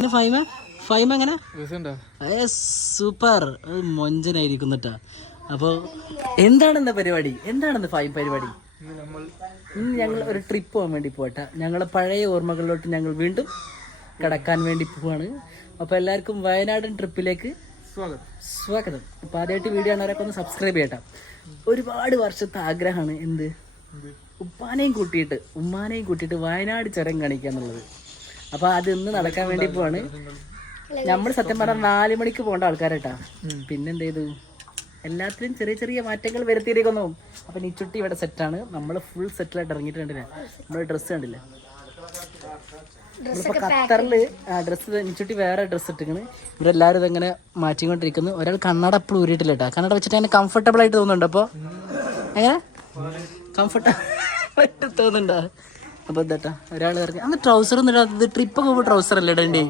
എങ്ങനെ സൂപ്പർ മൊഞ്ചനായിരിക്കും കേട്ടാ. അപ്പോൾ എന്താണെന്ന് പരിപാടി, എന്താണെന്ന് പരിപാടി? ഇന്ന് ഞങ്ങൾ ഒരു ട്രിപ്പ് പോകാൻ വേണ്ടി പോട്ടെ. ഞങ്ങൾ പഴയ ഓർമ്മകളിലോട്ട് ഞങ്ങൾ വീണ്ടും കടക്കാൻ വേണ്ടി പോവാണ്. അപ്പോൾ എല്ലാവർക്കും വയനാടൻ ട്രിപ്പിലേക്ക് സ്വാഗതം. അപ്പോൾ ആദ്യമായിട്ട് വീഡിയോ കാണാനൊക്കെ ഒന്ന് സബ്സ്ക്രൈബ് ചെയ്യട്ടെ. ഒരുപാട് വർഷത്തെ ആഗ്രഹമാണ് എന്ത്, ഉമ്മാനെയും കൂട്ടിയിട്ട് വയനാട് ചുരം കാണിക്കുക എന്നുള്ളത്. അപ്പോൾ അത് ഇന്ന് നടക്കാൻ വേണ്ടി പോവാണ്. നമ്മൾ സത്യം പറഞ്ഞാൽ 4 മണിക്ക് പോകേണ്ട ആൾക്കാരേട്ടാ. പിന്നെന്ത് ചെയ്തു, എല്ലാത്തിലും ചെറിയ ചെറിയ മാറ്റങ്ങൾ വരുത്തിയിരിക്കുന്നു. അപ്പം നിച്ചുട്ടി ഇവിടെ സെറ്റാണ്, നമ്മൾ ഫുൾ സെറ്റിലായിട്ട് ഇറങ്ങിയിട്ടുണ്ടല്ലേ. നമ്മുടെ ഡ്രസ്സ് കണ്ടില്ലേ, നമ്മളിപ്പോൾ ഖത്തറിൽ ഡ്രസ്സ്, നിച്ചുട്ടി വേറെ ഡ്രസ്സ് ഇട്ടിരിക്കണ്. ഇവരെല്ലാവരും ഇതെങ്ങനെ മാറ്റിക്കൊണ്ടിരിക്കുന്നു. ഒരാൾ കണ്ണട എപ്പോഴും ഊരിയിട്ടില്ല കേട്ടോ. കണ്ണട വെച്ചിട്ട് അങ്ങനെ കംഫർട്ടബിൾ ആയിട്ട് തോന്നുന്നുണ്ട്. അപ്പോൾ എങ്ങനെ കംഫർട്ടബിൾ ആയിട്ട് തോന്നുന്നുണ്ടോ? അപ്പോൾ എന്താ ഒരാൾ ഇറങ്ങി അന്ന് ട്രൗസർ ഒന്നും ഇടാത്തത്, ട്രിപ്പൊക്കെ പോകുമ്പോൾ ട്രൗസർ അല്ലേ ഇടണ്ടേ?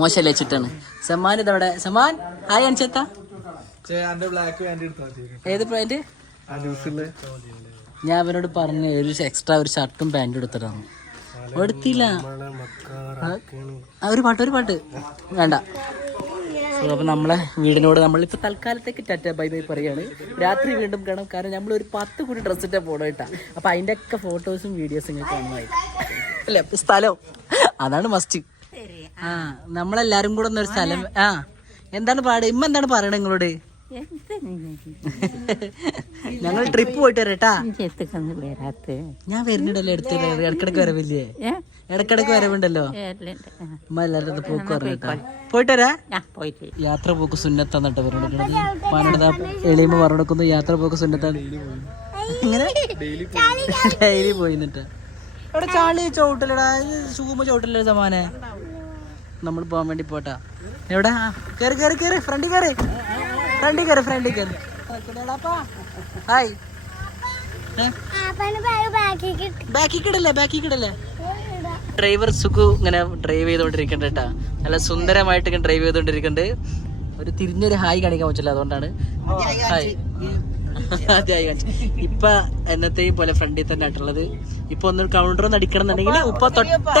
മോശമല്ലേ വെച്ചിട്ടാണ്. സമാൻ ഇതവിടെ. സമാൻ ഹായ് അൻഷത്ത. ഏത് പാൻറ്? ഞാൻ അവനോട് പറഞ്ഞു ഒരു എക്സ്ട്രാ ഒരു ഷർട്ടും പാൻറ്റും എടുത്തിട്ടാണ്. എടുത്തില്ല. ഒരു പാട്ട് വേണ്ട. അപ്പോൾ നമ്മളെ വീടിനോട് നമ്മളിപ്പോൾ തൽക്കാലത്തേക്ക് ടാറ്റ ബൈ ബൈ പറയുകയാണ്. രാത്രി വീണ്ടും കാണാം. കാരണം നമ്മളൊരു 10 കൂടി ഡ്രസ്സ് ഇട്ടാൽ പോകണം കേട്ടാ. അപ്പോൾ അതിൻ്റെ ഒക്കെ ഫോട്ടോസും വീഡിയോസും ഇങ്ങനെ കാണുന്നതായി അല്ലേ സ്ഥലം. അതാണ് മസ്റ്റ്. നമ്മളെല്ലാരും കൂടെ ഒന്നൊരു സ്ഥലം. എന്താണ് പാട്? ഇമ്മ എന്താണ് പറയണത് നിങ്ങളോട്? ഞങ്ങൾ ട്രിപ്പ് പോയിട്ട് വരട്ടാ. ഞാൻ വരുന്നുണ്ടല്ലോ, എടുത്ത് ഇടക്കിടക്ക് വരവില്ലേ? ഇടക്കിടക്ക് വരവുണ്ടല്ലോ. അമ്മ എല്ലാവരും പോക്ക് പറഞ്ഞിട്ടാ. പോയിട്ട് വരാ. യാത്ര പോക്ക് സുന്നത്താന്നിട്ട് പറഞ്ഞിട്ടുണ്ട്. പനട എളിയുമ്പോ പറഞ്ഞെടുക്കുന്നു യാത്ര പോക്ക് സുന്നത്താണ്. ഇങ്ങനെ ഡെയിലി പോയിന്നിട്ട് ഇവിടെ ചാളി ചോട്ടില്ലടാ, ഷൂമ്പോ ചോട്ടില്ല സമാനെ. നമ്മൾ പോകാൻ വേണ്ടി പോട്ടാ. എവിടെ? കേറി ഫ്രണ്ടിൽ കയറി. ഹായ്. ബാക്കിക്കിടല്ലേ. ഡ്രൈവർ സുഖു ഇങ്ങനെ ഡ്രൈവ് ചെയ്തോണ്ടിരിക്കണ്ട കേട്ടാ. നല്ല സുന്ദരമായിട്ട് ഇങ്ങനെ ഡ്രൈവ് ചെയ്തോണ്ടിരിക്കണ്ട്. ഒരു തിരിഞ്ഞൊരു ഹായ് കാണിക്കാൻ പറ്റില്ല, അതുകൊണ്ടാണ് ഹായ് ആദ്യമായി കാണിച്ചു. ഇപ്പൊ എന്നത്തെയും പോലെ ഫ്രണ്ടിൽ തന്നെ ആയിട്ടുള്ളത്. ഇപ്പൊ ഒന്ന് കൗണ്ടർ ഒന്ന് അടിക്കണം എന്നുണ്ടെങ്കിൽ ഉപ്പ തൊട്ട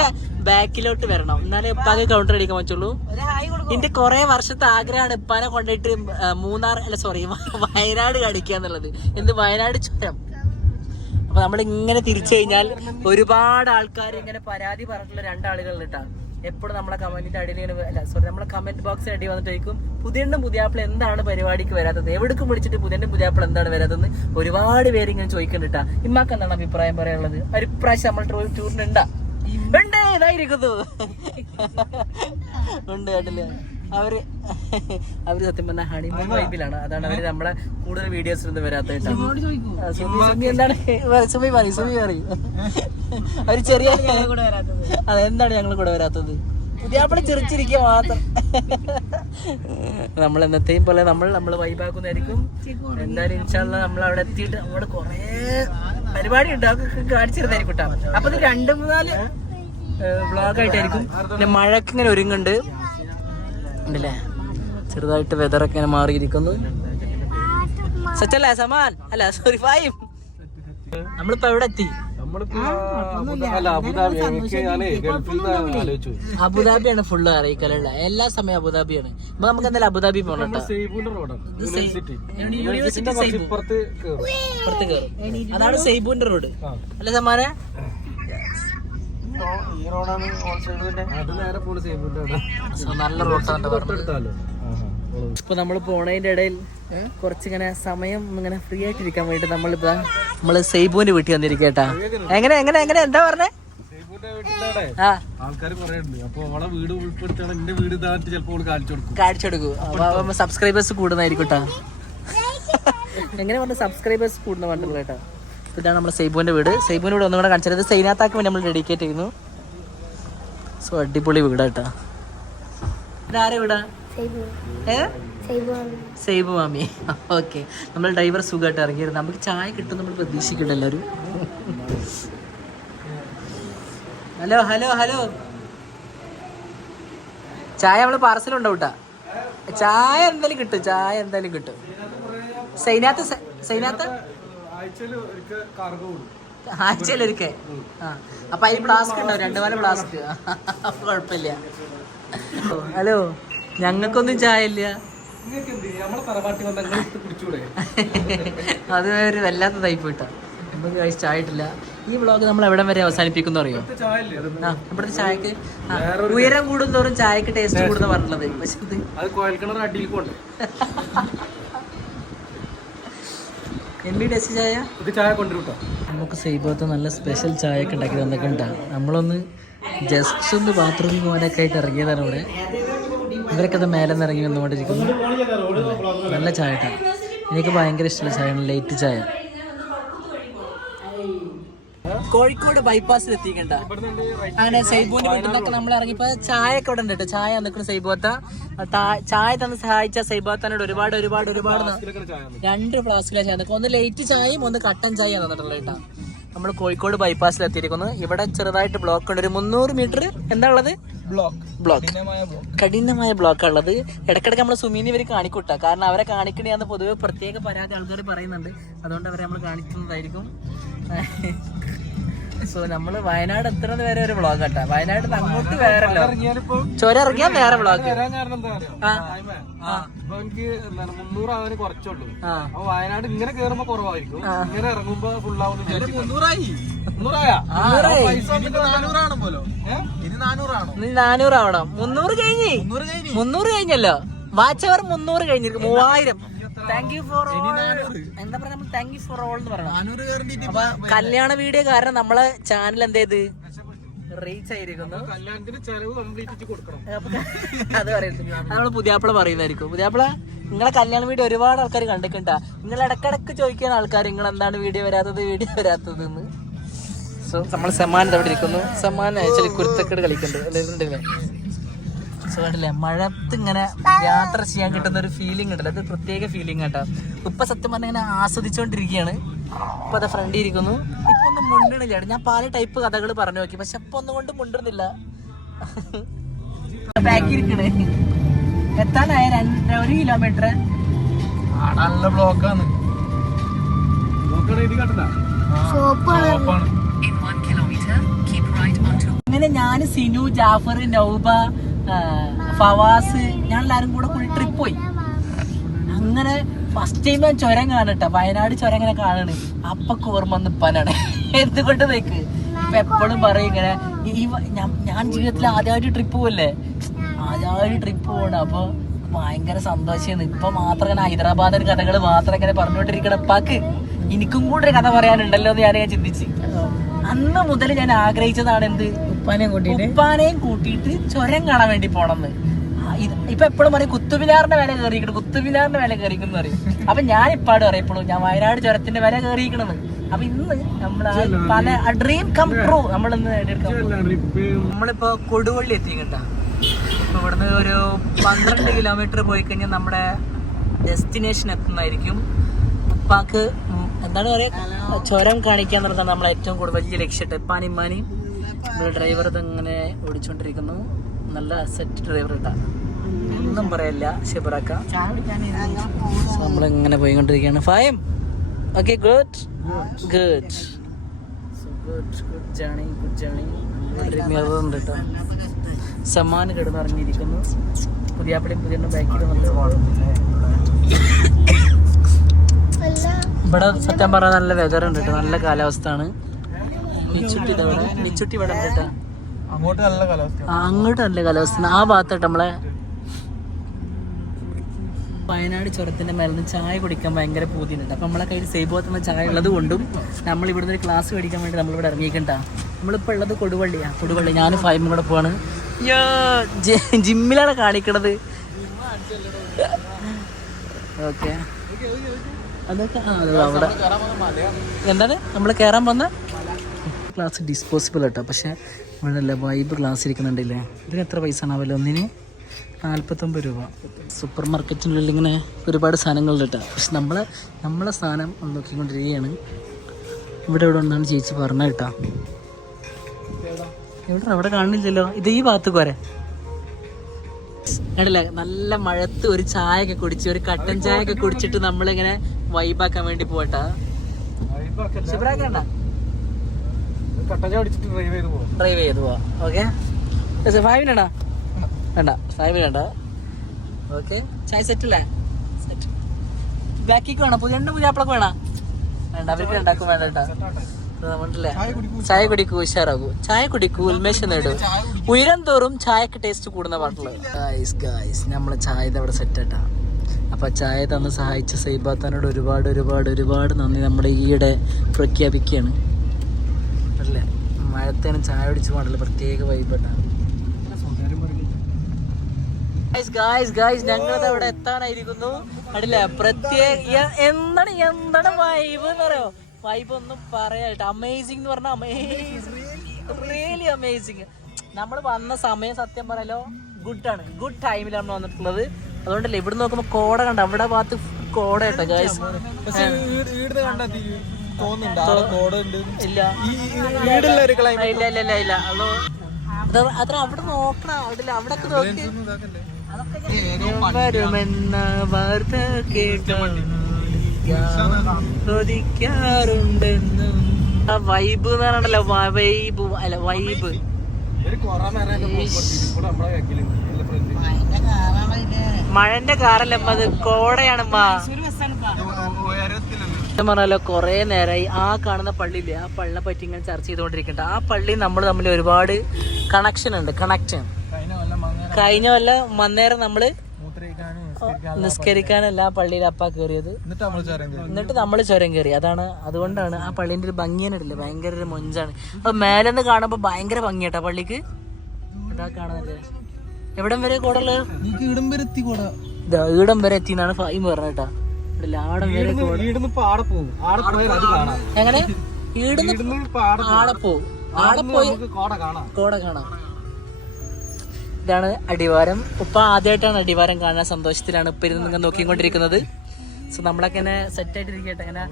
ബാക്കിലോട്ട് വരണം, എന്നാലേ ഉപ്പാക്ക് കൗണ്ടർ അടിക്കാൻ പറ്റുള്ളൂ. എന്റെ കുറെ വർഷത്തെ ആഗ്രഹമാണ് ഉപ്പാനെ കൊണ്ടുപോയിട്ട് വയനാട് കാണിക്കുക എന്നുള്ളത്. എന്ത് വയനാട് ചുരം. അപ്പൊ നമ്മളിങ്ങനെ തിരിച്ചു കഴിഞ്ഞാൽ ഒരുപാട് ആൾക്കാർ ഇങ്ങനെ പരാതി പറഞ്ഞിട്ടുള്ള 2 ആളുകൾ കേട്ടാ. എപ്പോഴും നമ്മളെ കമന്റിന്റെ അടിയിൽ നമ്മളെ കമന്റ് ബോക്സിന് അടി വന്നിട്ടായിരിക്കും പുതിയാപ്പിള എന്താണ് പരിപാടിക്ക് വരാത്തത്, എവിടേക്കും വിളിച്ചിട്ട് പുതിയാപ്പിള എന്താണ് വരാത്തതെന്ന് ഒരുപാട് പേര് ഇങ്ങനെ ചോദിക്കുന്നുണ്ടാ. ഇമ്മാക്ക് എന്താണ് അഭിപ്രായം പറയാനുള്ളത്? ഒരു പ്രാവശ്യം നമ്മൾ ടൂറിനുണ്ടാ ഉണ്ട് ഇതായിരിക്കുന്നു ഉണ്ട് കേട്ടില്ലേ. അവര് സത്യം പറഞ്ഞ ഹണിമൂൺ വൈബിലാണ്. അതാണ് അവര് നമ്മളെ കൂടുതൽ വീഡിയോസ് ഒന്നും വരാത്ത. എന്താണ് സുമി പറയും അവര് ചെറിയ അതെന്താണ് ഞങ്ങൾ കൂടെ വരാത്തത്? പുതിയാപ്പിള ചിരിച്ചിരിക്കുക മാത്രം. നമ്മൾ എന്നത്തെയും പോലെ നമ്മൾ വൈബാക്കുന്നതായിരിക്കും. എന്തായാലും ഇൻഷാല്ലാ നമ്മൾ അവിടെ എത്തിയിട്ട് നമ്മുടെ കുറെ പരിപാടി ഉണ്ട്, അതൊക്കെ കാണിച്ചിരുന്നായിരിക്കും കേട്ടോ. അപ്പൊ ഇത് 2-3 വ്ളോഗായിട്ടായിരിക്കും. പിന്നെ മഴക്ക് ഇങ്ങനെ ഒരുങ്ങുന്നുണ്ട് ഉണ്ടല്ലേ, ചെറുതായിട്ട് വെതറൊക്കെ ഇങ്ങനെ മാറിയിരിക്കുന്നു. സച്ചല്ലേ സമാൻ അല്ല സോറി ഫൈം. നമ്മളിപ്പോ എവിടെ എത്തി? അബുദാബിയാണ് ഫുള്ള് അറിയിക്കലുള്ള എല്ലാ സമയം അബുദാബിയാണ്. അപ്പൊ നമുക്ക് എന്തായാലും അബുദാബി പോകണം. അതാണ് സെയ്ബൂന്റെ റോഡ് അല്ലെ സമാനെ? നല്ല റോഡാണ്. ഇപ്പൊ നമ്മൾ പോണതിന്റെ ഇടയിൽ കുറച്ചിങ്ങനെ സമയം ഇങ്ങനെ ഫ്രീ ആയിട്ടിരിക്കാൻ വേണ്ടി നമ്മള് സെയ്ബുവിന്റെ വീട്ടിൽ വന്നിരിക്കട്ടാ. എങ്ങനെ എന്താ പറഞ്ഞേ? കാണിച്ചു കൊടുക്കും. സബ്സ്ക്രൈബേഴ്സ് കൂടുന്നതായിരിക്കട്ടാ. എങ്ങനെ പറഞ്ഞ സബ്സ്ക്രൈബേഴ്സ് കൂടുന്ന പറഞ്ഞിട്ടുള്ള കേട്ടാ. ഇതാണ് നമ്മുടെ സെയ്ബുവിന്റെ വീട്. സെയ്ബുവിന്റെ വീട് ഒന്നും കൂടെ കാണിച്ചത് സൈനാത്താക്ക് വേണ്ടി നമ്മൾ ഡെഡിക്കേറ്റ് ചെയ്യുന്നു. സോ അടിപൊളി വീടാട്ടാ. ഇതാരെ വീടാ? സെയ്ബു മാമി. ഓക്കെ, നമ്മൾ ഡ്രൈവർ സുഖമായിട്ട് ഇറങ്ങിയിരുന്നു. നമുക്ക് ചായ കിട്ടും നമ്മൾ പ്രതീക്ഷിക്കണ്ട എല്ലാവരും. ഹലോ ചായ നമ്മൾ പാർസലുണ്ടോ കേട്ടാ? ചായ എന്തായാലും കിട്ടും. സൈനാത്ത ആഴ്ചയിലൊരിക്കൽ. ആ അപ്പൊ അതിന് ഫ്ലാസ്ക് ഉണ്ടാവും, 2 ഫ്ലാസ്ക്. അപ്പൊ കുഴപ്പമില്ല. ഹലോ, ഞങ്ങൾക്കൊന്നും ചായ ഇല്ല. അത് ഒരു വല്ലാത്തതായി പോയിട്ടാ, നമുക്ക് കഴിച്ച് ചായട്ടില്ല. ഈ വ്ളോഗ് നമ്മൾ എവിടം വരെ അവസാനിപ്പിക്കുന്ന അറിയോ? ആ ഇവിടുത്തെ ചായക്ക് ഉയരം കൂടുന്തോറും ചായക്ക് ടേസ്റ്റ് കൂടുന്ന പറഞ്ഞത്. പക്ഷെ ടേസ്റ്റ് ചായ കൊണ്ടുവരും. നമുക്ക് സൈബത്ത് നല്ല സ്പെഷ്യൽ ചായ ഒക്കെ ഉണ്ടാക്കി തന്നിട്ടുണ്ടാ. നമ്മളൊന്ന് ജസ്റ്റ് ഒന്ന് ബാത്റൂമിൽ പോകാനൊക്കെ ആയിട്ട് ഇറങ്ങിയതാണ് ഇവിടെ. ഇവരൊക്കെ അത് മേലെ നിന്ന് ഇറങ്ങി വന്നുകൊണ്ടിരിക്കുന്നു. നല്ല ചായ കേട്ടോ, എനിക്ക് ഭയങ്കര ഇഷ്ടമുള്ള ചായയാണ് ലൈറ്റ് ചായ. കോഴിക്കോട് ബൈപ്പാസിൽ എത്തിക്കണ്ട. അങ്ങനെ സൈബുവിന്റെ വീട്ടിൽ നിന്നൊക്കെ നമ്മൾ ഇറങ്ങിയപ്പോ ചായ ഒക്കെ ഇവിടെ ഉണ്ട് കേട്ടോ. ചായ നിൽക്കുന്ന സൈബോത്ത ചായ തന്ന് സഹായിച്ച സൈബോത്തനോട് ഒരുപാട് 2 ഫ്ലാസ്കിലെ ചായ. ഒന്ന് ലൈറ്റ് ചായയും ഒന്ന് കട്ടൻ ചായ തന്നിട്ടുള്ളത് കേട്ടോ. നമ്മൾ കോഴിക്കോട് ബൈപ്പാസിൽ എത്തിയിരിക്കുന്നു. ഇവിടെ ചെറുതായിട്ട് ബ്ലോക്ക് ഉണ്ട്, ഒരു 300 മീറ്റർ. എന്താ ഉള്ളത്? ബ്ലോക്ക്, കഠിനമായ ബ്ലോക്കാണ് ഉള്ളത്. ഇടയ്ക്കിടയ്ക്ക് നമ്മൾ സുമീനി ഇവർ കാണിക്കൂട്ടാ, കാരണം അവരെ കാണിക്കണേന്ന് പൊതുവെ പ്രത്യേക പരാതി ആൾക്കാർ പറയുന്നുണ്ട്. അതുകൊണ്ട് അവരെ നമ്മൾ കാണിക്കുന്നതായിരിക്കും. സോ നമ്മള് വയനാട് എത്തുന്നത് വരെ ഒരു വ്ളോഗ് കേട്ടാ. വയനാട് അങ്ങോട്ട് വേറെ ചുരം ഇറങ്ങിയാൽ വേറെ വ്ളോഗ്. വയനാട് ഇങ്ങനെ കേറുമ്പോ കുറവായിരിക്കും, ഇങ്ങനെ ഇറങ്ങുമ്പോ ഫുള്ളാവുന്നു. 400 ആവണം. 300 കഴിഞ്ഞല്ലോ. വാച്ച് അവർ 300 കഴിഞ്ഞിരിക്കും. 3000. താങ്ക് യു ഫോർ എന്താ പറയാ, നമ്മൾ താങ്ക് യു ഫോർ ഓൾ എന്ന് പറയണം. അപ്പൊ കല്യാണ വീഡിയോ കാരണം നമ്മളെ ചാനൽ എന്ത് ചെയ്ത് റീച്ച് ആയിരിക്കുന്നു. അത് പറയുന്നത് നമ്മള് പുതിയാപ്പിള പറയുന്നതായിരിക്കും. പുതിയാപ്പിള, നിങ്ങളെ കല്യാണ വീഡിയോ ഒരുപാട് ആൾക്കാർ കണ്ടിട്ടുണ്ടാ. നിങ്ങൾ ഇടക്കിടക്ക് ചോദിക്കുന്ന ആൾക്കാർ നിങ്ങൾ എന്താണ് വീഡിയോ വരാത്തത് എന്ന്. സോ നമ്മൾ സമ്മാൻ അവിടെ ഇരിക്കുന്നു. സമ്മാൻ ആക്ച്വലി കുരുത്തക്കേട് കളിക്കുന്നുണ്ട്. സോ കണ്ടില്ലേ, മഴത്ത് ഇങ്ങനെ യാത്ര ചെയ്യാൻ കിട്ടുന്ന ഒരു ഫീലിംഗ് ഉണ്ടല്ലോ, അത് പ്രത്യേക ഫീലിംഗ് കേട്ടോ. ഇപ്പൊ സത്യം പറഞ്ഞാൽ ഇങ്ങനെ ആസ്വദിച്ചുകൊണ്ടിരിക്കുകയാണ്. ഇപ്പൊ അത് ഫ്രണ്ട് ഇരിക്കുന്നു. ഇപ്പൊ ഒന്നും മുണ്ടണില്ല. ഞാൻ പല ടൈപ്പ് കഥകൾ പറഞ്ഞു നോക്കി, പക്ഷെ ഇപ്പൊ ഒന്നും കൊണ്ട് മുണ്ടുന്നില്ല. ബാക്കിരിക്കണേ എത്താനായ 1 കിലോമീറ്റർ. നല്ല ബ്ലോക്കാണ്. അങ്ങനെ ഞാൻ, സിനു, ജാഫർ, നൗബ, ഫവാസ്, ഞാൻ എല്ലാരും കൂടെ ട്രിപ്പ് പോയി. അങ്ങനെ ഫസ്റ്റ് ടൈം ഞാൻ ചുരം കാണട്ടെ, വയനാട് ചുരം ഇങ്ങനെ കാണണ്. അപ്പൊ ഓർമ്മ നിപ്പാനാണ്. എന്തുകൊണ്ട് നിക്ക് ഇപ്പൊ എപ്പോഴും പറയും ഇങ്ങനെ, ഞാൻ ജീവിതത്തിൽ ആദ്യമായിട്ട് ട്രിപ്പ് പോവല്ലേ, ആദ്യമായിട്ട് ട്രിപ്പ് പോകണം. അപ്പൊ ഭയങ്കര സന്തോഷമാണ്. ഇപ്പൊ മാത്രം ഇങ്ങനെ ഹൈദരാബാദ് കഥകൾ മാത്രം ഇങ്ങനെ പറഞ്ഞുകൊണ്ടിരിക്കണ പാക്ക് എനിക്കും കൂടെ ഒരു കഥ പറയാനുണ്ടല്ലോ എന്ന് ഞാൻ ചിന്തിച്ച്. അന്ന് മുതൽ ഞാൻ ആഗ്രഹിച്ചതാണ് എന്ത്, ഉപ്പാനെയും കൂട്ടിയിട്ട് ചുരം കാണാൻ വേണ്ടി പോണെന്ന്. ഇപ്പൊ എപ്പോഴും പറയും കുത്തുബിനാറിന്റെ വില കയറിയിരിക്കുന്നു പറയും. അപ്പൊ ഞാൻ ഇപ്പാട് പറയപ്പോഴും ഞാൻ വയനാട് ചുരത്തിന്റെ വില കയറിയിരിക്കണെന്ന്. അപ്പൊ ഇന്ന് നമ്മള് പല ഡ്രീം കം ട്രൂ നമ്മളിന്ന് നമ്മളിപ്പോ കൊടുവള്ളി എത്തിക്കണ്ട. ഇപ്പൊ ഇവിടുന്ന് ഒരു 12 കിലോമീറ്റർ പോയി കഴിഞ്ഞാൽ നമ്മുടെ ഡെസ്റ്റിനേഷൻ എത്തുന്നതായിരിക്കും. ഉപ്പാക്ക് എന്താണ് പറയാ, ചുരം കാണിക്കാൻ നടത്താണ് നമ്മളെ ഏറ്റവും കൂടുതൽ വലിയ ലക്ഷ്യം. ഇപ്പാനിമ്മാനിയും നമ്മുടെ ഡ്രൈവർ ഇതങ്ങനെ ഓടിച്ചോണ്ടിരിക്കുന്നു. നല്ല സെറ്റ് ഡ്രൈവർ ഇട്ടാ, ഒന്നും പറയല്ല. ഷിബറാക്ക നമ്മളിങ്ങനെ പോയിക്കൊണ്ടിരിക്കുകയാണ്. ഫൈം ഓക്കെ, ഗുഡ് ജേണി. ഉണ്ട് കേട്ടോ. സമ്മാൻ കിടന്നിറങ്ങിയിരിക്കുന്നു. പുതിയാപ്പിളിയും പുതിയ ബാക്കിൽ ഇവിടെ സത്യം പറഞ്ഞാൽ നല്ല വെതർ ഉണ്ട് കേട്ടോ, നല്ല കാലാവസ്ഥയാണ്. നിച്ചുട്ടി ഇവിടെ ഉണ്ട് കേട്ടോ. അങ്ങോട്ട് നല്ല കാലാവസ്ഥ. ആ ഭാഗത്തോട്ട് നമ്മളെ വയനാട് ചുരത്തിന്റെ മേലെ ചായ കുടിക്കാൻ ഭയങ്കര പൂതിയുണ്ട്. അപ്പൊ നമ്മളെ കയ്യിൽ സേബോത്തുന്ന ചായ ഉള്ളത് കൊണ്ടും നമ്മൾ ഇവിടുന്ന് ഒരു ക്ലാസ് മേടിക്കാൻ വേണ്ടി നമ്മളിവിടെ ഇറങ്ങിക്കണ്ട. നമ്മളിപ്പോൾ ഉള്ളത് കൊടുവള്ളി. ഞാനും ഫൈമും കൂടെ പോവാണ്. ജിമ്മിലാണ് കാണിക്കണത്. ഓക്കെ, അതൊക്കെ അവിടെ എന്താണ് നമ്മൾ കയറാൻ പോകുന്ന ക്ലാസ് ഡിസ്പോസിബിൾ കേട്ടോ. പക്ഷെ ഇവിടെ വൈബ് ക്ലാസ് ഇരിക്കുന്നുണ്ടല്ലേ. ഇതിന് എത്ര പൈസ ആണാവല്ലോ? ഒന്നിന് 49 രൂപ. സൂപ്പർ മാർക്കറ്റിനുള്ളിൽ ഇങ്ങനെ ഒരുപാട് സാധനങ്ങളുണ്ട് കേട്ടോ. പക്ഷെ നമ്മളെ സാധനം നോക്കിക്കൊണ്ടിരിക്കുകയാണ്. ഇവിടെ ഒന്നാണ് ചേച്ചി പറഞ്ഞ കേട്ടോ. അവിടെ കാണുന്നില്ലല്ലോ. ഇത് ഈ ഭാഗത്ത് പോരെ കണ്ടില്ലേ, നല്ല മഴത്ത് ഒരു ചായയൊക്കെ കുടിച്ച്, ഒരു കട്ടൻ ചായയൊക്കെ കുടിച്ചിട്ട് നമ്മളിങ്ങനെ വൈബാക്കാൻ വേണ്ടി പോട്ടാ. ശിവരാക്കണ്ട കട്ടജ അടിച്ചിട്ട് ഡ്രൈവ് ചെയ്ത് പോവാം. ഓക്കെ. 5 വേണ്ട വേണ്ട 5 വേണ്ട. ഓക്കെ. ചായ സെറ്റ് അല്ലേ? സെറ്റ്. ബാക്കിക്ക് വേണം? പുതിയ അപ്പളൊക്കെ വേണം? വേണ്ട, അവർക്ക് ഉണ്ടാക്കും വേണ്ട കേട്ടോ. നമ്മണ്ടല്ലേ ചായ കുടിക്കൂ ഉഷാറാകൂ, ചായ കുടിക്കൂ ഉന്മേഷം നേടൂ, ഉയരം തോറും ചായക്ക് ടേസ്റ്റ് കൂടുന്ന പാട്ടുള്ളത്. ഗായ്സ് നമ്മളെ ചായ അവിടെ സെറ്റാട്ടാ. അപ്പൊ ചായ തന്ന് സഹായിച്ച സൈബാത്താനോട് ഒരുപാട് ഒരുപാട് ഒരുപാട് നന്ദി നമ്മൾ ഈയിടെ പ്രഖ്യാപിക്കുകയാണ്. അല്ലേ, മഴത്തേനും ചായ കുടിച്ച് പാടില്ല, പ്രത്യേക വൈബട്ടാ. ഗായ്സ് ഞങ്ങളത് അവിടെ എത്താനായിരിക്കുന്നു. അടില്ല പ്രത്യേക എന്താണ് വൈബ് എന്ന് പറയോ? വൈബ് ഒന്നും പറയാട്ടോ. അമേസിംഗ് എന്ന് പറഞ്ഞാൽ റിയലി അമേസിങ്. നമ്മൾ വന്ന സമയം സത്യം പറയാലോ ഗുഡാണ്, ഗുഡ് ടൈമിലാണ് നമ്മൾ വന്നിട്ടുള്ളത്. അതുകൊണ്ടല്ലേ ഇവിടെ നോക്കുമ്പോ കോട കണ്ട, അവിടെ ഭാഗത്ത് കോട കേട്ടോ ഗായ്സ്. ഇല്ല അത്ര അവിടെ നോക്കണ അവിടെ നോക്കി വരുമെന്ന വാർത്ത കേട്ടിക്കാറുണ്ടെന്നും. ആ വൈബ് എന്ന് പറഞ്ഞല്ലോ, വൈബ് അല്ല വൈബ്. മഴന്റെ കാറല്ലമ്മ, അത് കോടയാണമ്മ. പറഞ്ഞാലോ കൊറേ നേരമായി ആ കാണുന്ന പള്ളിയില്ലേ, ആ പള്ളിനെ പറ്റി ഇങ്ങനെ ചർച്ച ചെയ്തുകൊണ്ടിരിക്കണ്ട. ആ പള്ളി നമ്മൾ തമ്മിൽ ഒരുപാട് കണക്ഷൻ. കഴിഞ്ഞ വല്ല മന്നേരം നമ്മള് നിസ്കരിക്കാനല്ല ആ പള്ളിയിൽ അപ്പ കയറിയത്, എന്നിട്ട് നമ്മള് ചുരം കയറി. അതുകൊണ്ടാണ് ആ പള്ളിന്റെ ഒരു ഭംഗിയനിടില്ല, ഭയങ്കര ഒരു മൊഞ്ചാണ്. അപ്പൊ മേലെന്ന് കാണുമ്പോ ഭയങ്കര ഭംഗിയാട്ടാ പള്ളിക്ക്. ഇതാ കാണുന്നില്ലേ എവിടം വരെ കോടല്ലോ? ഈടം വരെ എത്തി എന്നാണ് ഫൈം പറഞ്ഞേട്ടാ. ആടം വരെ എങ്ങനെ ഈടുന്ന് ആടെ പോവും, ആടെ പോയി കോട കാണാം. ഇതാണ് അടിവാരം. ഉപ്പ ആദ്യമായിട്ടാണ് അടിവാരം കാണാൻ സന്തോഷത്തിലാണ് ഇപ്പൊ ഇരുന്ന് നിങ്ങൾ നോക്കിക്കൊണ്ടിരിക്കുന്നത്. സോ നമ്മളൊക്കെ ഇങ്ങനെ സെറ്റ് ആയിട്ടിരിക്കട്ടെ, ഇങ്ങനെ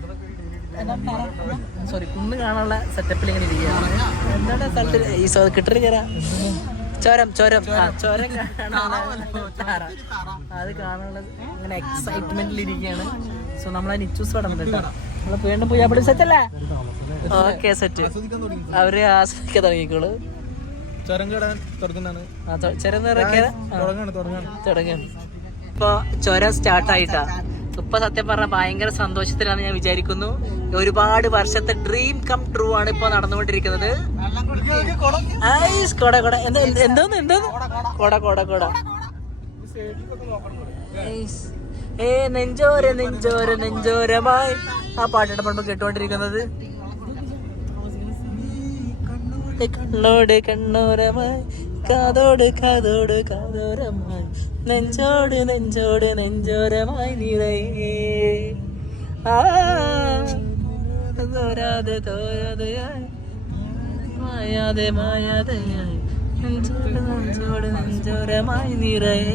കുന്ന് കാണാനുള്ള സെറ്റപ്പിൽ ഇങ്ങനെ ഇരിക്കുകയാണ്. എന്താണ് സ്ഥലത്ത് ഈ കിട്ടറി കയറാ ചുരം അത് കാണാനുള്ള ഇങ്ങനെ എക്സൈറ്റ്മെന്റിൽ ഇരിക്കുകയാണ്. സോ നമ്മളെ നിച്ചൂസ് കടന്നിട്ടാ നമ്മളെ വീണ്ടും പോയി അവിടെ സെറ്റ് അല്ലേ? Okay set. അവര് ആസ്വദിക്കാൻ തുടങ്ങിക്കോളൂ. ഇപ്പൊ ചുരം സ്റ്റാർട്ടായിട്ടാ. ഇപ്പൊ സത്യം പറഞ്ഞ ഭയങ്കര സന്തോഷത്തിലാണ് ഞാൻ വിചാരിക്കുന്നു. ഒരുപാട് വർഷത്തെ ഡ്രീം കം ട്രൂ ആണ് ഇപ്പൊ നടന്നുകൊണ്ടിരിക്കുന്നത്. നെഞ്ചോരമായി ആ പാട്ടിന്റെ പണ്ട് കേട്ടുകൊണ്ടിരിക്കുന്നത്. കണ്ണോട് കണ്ണോരമായി കാതോട് കാതോരമായി നെഞ്ചോരമായി നിറയേ തോരാതെയായി മായാതെയായി നെഞ്ചോരമായി നിറയേ.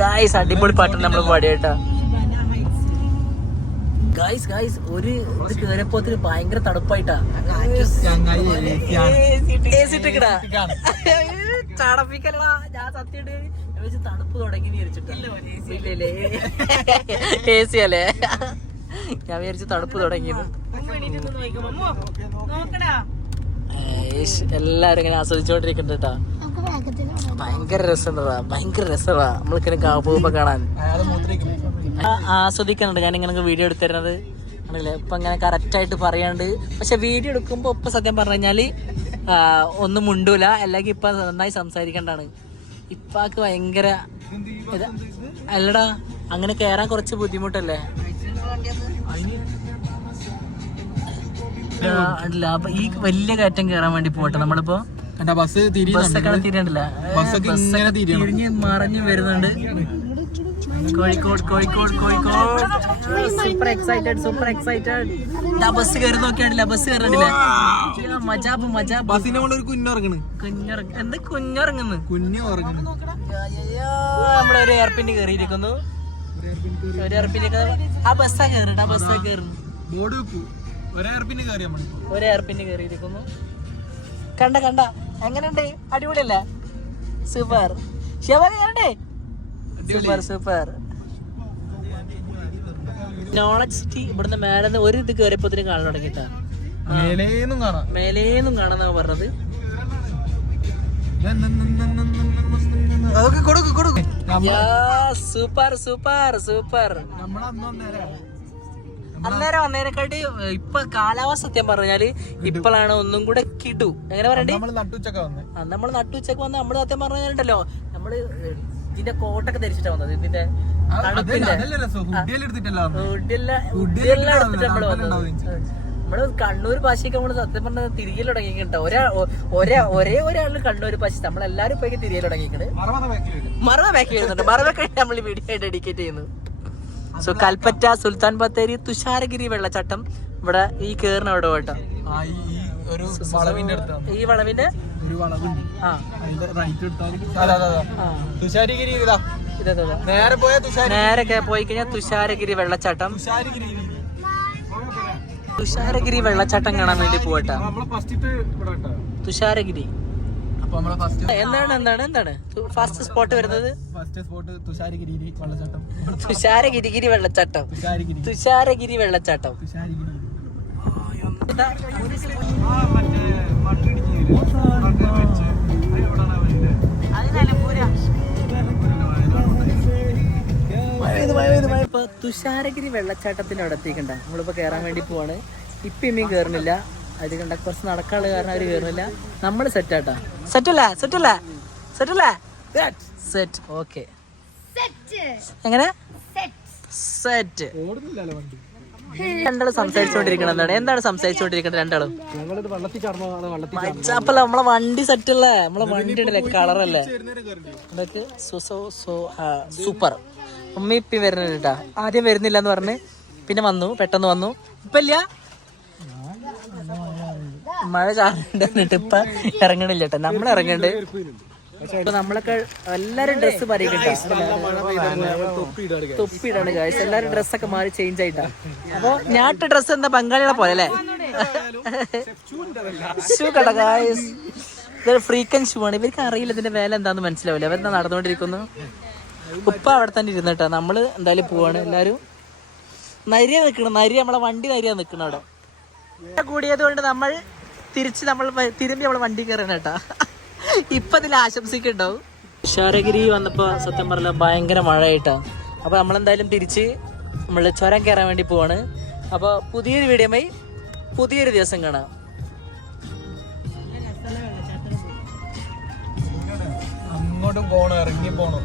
ഗായ്സ് അടിപൊളി പാട്ടാണ് നമ്മൾ പാടിയേട്ടാ. ഗായ്സ് ഒരു ഇത് കേറിയപ്പോത്തിന് ഭയങ്കര തണുപ്പായിട്ടാ. ചടപ്പിക്കലടാ, ഞാൻ സത്യമായിട്ട് തണുപ്പ് തുടങ്ങി വിചാരിച്ചിട്ടില്ലേ? എ സി അല്ലേ? ഞാൻ വിചാരിച്ചു തണുപ്പ് തുടങ്ങിയത്. എല്ലാരും ഇങ്ങനെ ആസ്വദിച്ചോണ്ടിരിക്കണ്ടാ. ഭയങ്കര രസമുണ്ടാ, നമ്മളിങ്ങനെ പോകുമ്പോ കാണാൻ ആസ്വദിക്കുന്നുണ്ട്. ഞാനിങ്ങനെ വീഡിയോ എടുത്തിരുന്നത് ആണല്ലേ. ഇപ്പൊ ഇങ്ങനെ കറക്റ്റായിട്ട് പറയാണ്ട്, പക്ഷെ വീഡിയോ എടുക്കുമ്പോ ഇപ്പൊ സത്യം പറഞ്ഞു കഴിഞ്ഞാല് ഒന്നും മുണ്ടൂല, അല്ലെങ്കിൽ ഇപ്പൊ നന്നായി സംസാരിക്കണ്ടാണ്. ഇപ്പാക്ക് ഭയങ്കര അല്ലടാ, അങ്ങനെ കേറാൻ കുറച്ച് ബുദ്ധിമുട്ടല്ലേ? ഈ വലിയ കയറ്റം കേറാൻ വേണ്ടി പോട്ടെ നമ്മളിപ്പോ ബസ്സൊക്കെ തിരിയണ്ടല്ല, തിരിഞ്ഞ് മറിഞ്ഞ് വരുന്നുണ്ട്. Kozhikode super excited. ബസ് കയറി നോക്കിയാണ്ടില്ല, ബസ് കയറില്ല. മജാബ് എന്ത് കുഞ്ഞുറങ്ങുന്നു. നമ്മളൊരു എയർപിന് കയറിയിരിക്കുന്നു. ആ ബസ്സാ കയറിട്ട്, ആ ബസ്സാ കയറുന്നു. ഒരു എയർപിന് കയറിയിരിക്കുന്നു. കണ്ട എങ്ങനെയുണ്ട്? അടിപൊളിയല്ലേ? സൂപ്പർ. സൂപ്പർ. നോളജ് സിറ്റി ഇവിടുന്ന് മേലെ ഒരു ഇത് കയറിയപ്പോ കാണാൻ തുടങ്ങിട്ടാ. മേലേന്നും കാണാന്നാ പറഞ്ഞത്. Super super super. അന്നേരം വന്നതിനെക്കാട്ടി ഇപ്പൊ കാലാവസ്ഥ സത്യം പറഞ്ഞാല് ഇപ്പോഴാണ് ഒന്നും കൂടെ കിടു. എങ്ങനെ പറയണ്ടേ? നമ്മൾ നട്ടുച്ചക്ക് വന്ന് നമ്മള് സത്യം പറഞ്ഞാലുണ്ടല്ലോ, നമ്മള് ഇതിന്റെ കോട്ടൊക്കെ ധരിച്ചിട്ടാ വന്നത്. ഇതിന്റെ നമ്മള് കണ്ണൂർ ഭാഷയൊക്കെ നമ്മള് സത്യം പറഞ്ഞ തിരികെ തുടങ്ങിയിട്ടോ. ഒരേ ഒരാള് കണ്ണൂർ ഭാഷ നമ്മളെല്ലാരും പോയി തിരികെ തുടങ്ങിയിട്ടുണ്ട്. മറവ ബാക്കി ചെയ്യുന്നുണ്ട്. മറവൊക്കെ നമ്മൾ വീഡിയോ ഡെഡിക്കേറ്റ് ചെയ്യുന്നു. സോ കൽപ്പറ്റ, സുൽത്താൻ ബത്തേരി, തുഷാരഗിരി വെള്ളച്ചാട്ടം ഇവിടെ ഈ കേറിന അവിടെ പോട്ടോ. ഈ വളവിന്റെ നേരെ പോയി കഴിഞ്ഞാൽ തുഷാരഗിരി വെള്ളച്ചാട്ടം. തുഷാരഗിരി വെള്ളച്ചാട്ടം കാണാൻ വേണ്ടി പോവട്ടെ. തുഷാരഗിരി എന്താണ് ഫസ്റ്റ് സ്പോട്ട് വരുന്നത്? തുഷാരഗിരി വെള്ളച്ചാട്ടം. തുഷാരഗിരി വെള്ളച്ചാട്ടം. ഇപ്പൊ തുഷാരഗിരി വെള്ളച്ചാട്ടത്തിന്റെ അവിടെ എത്തിക്കണ്ട. നമ്മളിപ്പോ കേറാൻ വേണ്ടി പോവാണ്. ഇപ്പൊ ഇമ്മയും കേറുന്നില്ല. അത് കണ്ട കുറച്ച് നടക്കാനുള്ള കാരണം അവര് കേറുന്നില്ല. നമ്മള് സെറ്റാട്ടാ. Set okay. എങ്ങനെ സെറ്റ്? രണ്ടാളും സംസാരിച്ചോണ്ടിരിക്കണം. എന്താണ് സംസാരിച്ചോണ്ടിരിക്കുന്നത് രണ്ടാളും? അപ്പൊ നമ്മളെ വണ്ടി സെറ്റല്ലേ? നമ്മളെ വണ്ടി ഉണ്ടല്ലേ, കളറല്ലേ ഇതൊക്കെ. സൂപ്പർ. ഉമ്മ ഇപ്പി വരുന്നുണ്ട് കേട്ടാ. ആദ്യം വരുന്നില്ല എന്ന് പറഞ്ഞ് പിന്നെ വന്നു, പെട്ടെന്ന് വന്നു. ഇപ്പൊ ഇല്ല, മഴ ചാറിട്ട് ഇപ്പൊ ഇറങ്ങണില്ല കേട്ടോ. നമ്മൾ ഇറങ്ങണ്ട്. ഇപ്പൊ നമ്മളൊക്കെ എല്ലാരും ഡ്രസ്സ് മാറിയിട്ടാ. തൊപ്പിയിടാണ് ഗായ്സ്. എല്ലാരും ഡ്രസ്സൊക്കെ മാറി ചേഞ്ച് ആയിട്ടാ. അപ്പൊ ഞാട്ട് ഡ്രസ്സ് എന്താ ബംഗാളികളെ പോലെ അല്ലേ? ഷൂ കട ഗായ്സ്. ഇതൊരു ഫ്രീക്കൻ ഷൂ ആണ്. ഇവർക്ക് അറിയില്ല ഇതിന്റെ വില എന്താന്ന് മനസ്സിലാവില്ല. അവരെന്താ നടന്നുകൊണ്ടിരിക്കുന്നു. ഉപ്പ അവിടെ തന്നെ ഇരുന്നിട്ടാ. നമ്മള് എന്തായാലും പോവാണ്. എല്ലാരും നരിയ നിക്കണം. നമ്മളെ വണ്ടി നരിയാ നിക്കണം അവിടെ. കൂടിയത് കൊണ്ട് നമ്മൾ തിരുമ്പി നമ്മളെ വണ്ടി കയറണം കേട്ടാ. ഇപ്പൊ ഇതിൽ ആശംസിക്കുണ്ടാവും. തുഷാരഗിരി വന്നപ്പോ സത്യം പറഞ്ഞ ഭയങ്കര മഴയായിട്ടാ. അപ്പൊ നമ്മളെന്തായാലും തിരിച്ച് നമ്മള് ചുരം കയറാൻ വേണ്ടി പോവാണ്. അപ്പൊ പുതിയൊരു വീഡിയോമായി പുതിയൊരു ദിവസം കാണാം. അങ്ങോട്ടും പോണം, ഇറങ്ങി പോണം.